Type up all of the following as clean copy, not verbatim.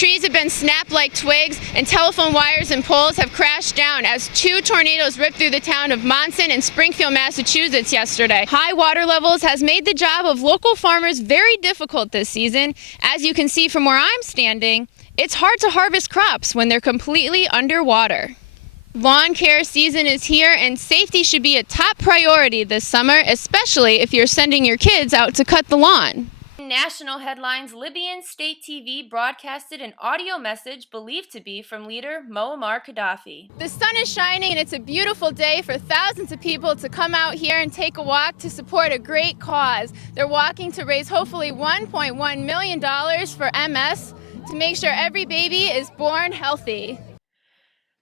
Trees have been snapped like twigs, and telephone wires and poles have crashed down as two tornadoes ripped through the town of Monson and Springfield, Massachusetts yesterday. High water levels has made the job of local farmers very difficult this season. As you can see from where I'm standing, it's hard to harvest crops when they're completely underwater. Lawn care season is here, and safety should be a top priority this summer, especially if you're sending your kids out to cut the lawn. In national headlines, Libyan state TV broadcasted an audio message believed to be from leader Muammar Gaddafi. The sun is shining, and it's a beautiful day for thousands of people to come out here and take a walk to support a great cause. They're walking to raise hopefully $1.1 million for MS to make sure every baby is born healthy.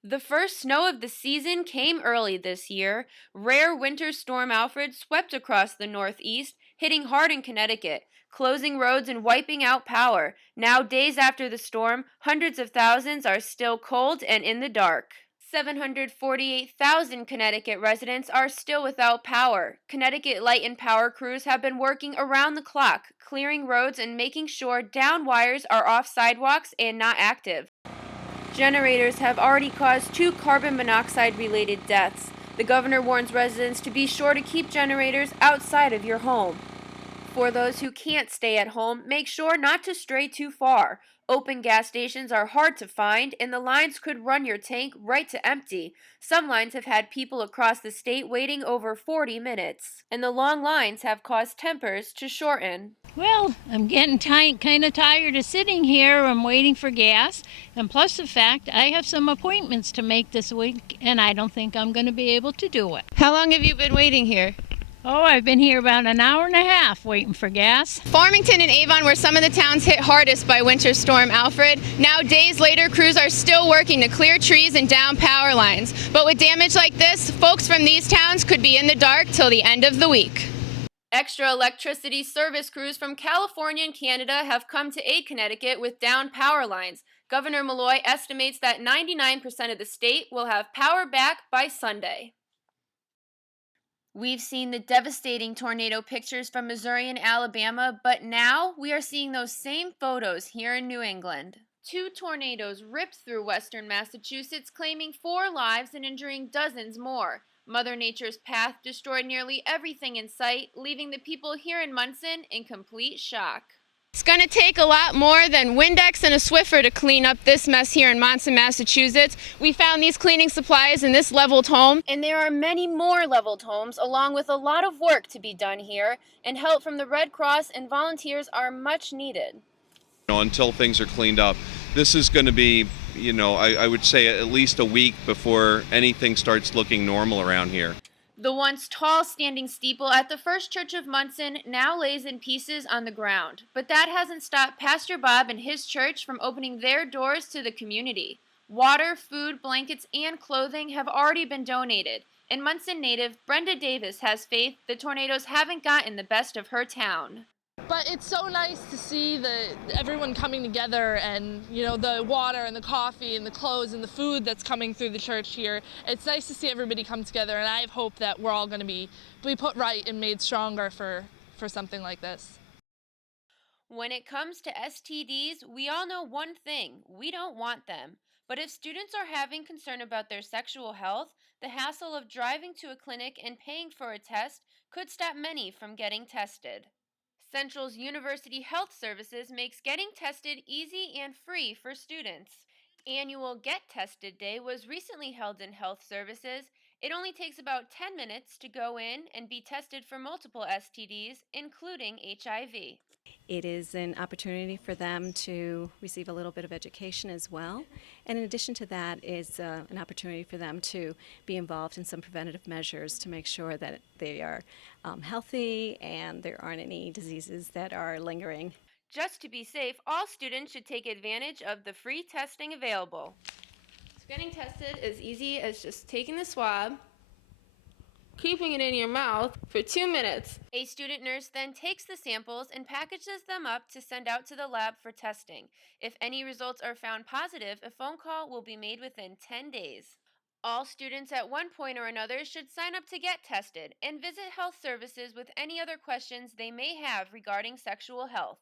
The first snow of the season came early this year. Rare winter storm Alfred swept across the Northeast, hitting hard in Connecticut, closing roads and wiping out power. Now, days after the storm, hundreds of thousands are still cold and in the dark. 748,000 Connecticut residents are still without power. Connecticut light and power crews have been working around the clock, clearing roads and making sure down wires are off sidewalks and not active. Generators have already caused 2 carbon monoxide-related deaths. The governor warns residents to be sure to keep generators outside of your home. For those who can't stay at home, make sure not to stray too far. Open gas stations are hard to find, and the lines could run your tank right to empty. Some lines have had people across the state waiting over 40 minutes, and the long lines have caused tempers to shorten. Well, I'm getting kind of tired of sitting here. I'm waiting for gas, and plus the fact I have some appointments to make this week, and I don't think I'm going to be able to do it. How long have you been waiting here? Oh, I've been here about an hour and a half waiting for gas. Farmington and Avon were some of the towns hit hardest by Winter Storm Alfred. Now, days later, crews are still working to clear trees and down power lines. But with damage like this, folks from these towns could be in the dark till the end of the week. Extra electricity service crews from California and Canada have come to aid Connecticut with downed power lines. Governor Malloy estimates that 99% of the state will have power back by Sunday. We've seen the devastating tornado pictures from Missouri and Alabama, but now we are seeing those same photos here in New England. 2 tornadoes ripped through western Massachusetts, claiming 4 lives and injuring dozens more. Mother Nature's path destroyed nearly everything in sight, leaving the people here in Monson in complete shock. It's going to take a lot more than Windex and a Swiffer to clean up this mess here in Monson, Massachusetts. We found these cleaning supplies in this leveled home, and there are many more leveled homes, along with a lot of work to be done here, and help from the Red Cross and volunteers are much needed. Until things are cleaned up, this is going to be, I would say at least a week before anything starts looking normal around here. The once tall standing steeple at the First Church of Monson now lays in pieces on the ground. But that hasn't stopped Pastor Bob and his church from opening their doors to the community. Water, food, blankets, and clothing have already been donated. And Monson native Brenda Davis has faith the tornadoes haven't gotten the best of her town. But it's so nice to see everyone coming together and, the water and the coffee and the clothes and the food that's coming through the church here. It's nice to see everybody come together, and I have hope that we're all going to be put right and made stronger for something like this. When it comes to STDs, we all know one thing: we don't want them. But if students are having concern about their sexual health, the hassle of driving to a clinic and paying for a test could stop many from getting tested. Central's University Health Services makes getting tested easy and free for students. Annual Get Tested Day was recently held in Health Services. It only takes about 10 minutes to go in and be tested for multiple STDs, including HIV. It is an opportunity for them to receive a little bit of education as well. And in addition to that is an opportunity for them to be involved in some preventative measures to make sure that they are healthy and there aren't any diseases that are lingering. Just to be safe, all students should take advantage of the free testing available. So getting tested is easy as just taking the swab, keeping it in your mouth for 2 minutes. A student nurse then takes the samples and packages them up to send out to the lab for testing. If any results are found positive, a phone call will be made within 10 days. All students at one point or another should sign up to get tested and visit health services with any other questions they may have regarding sexual health.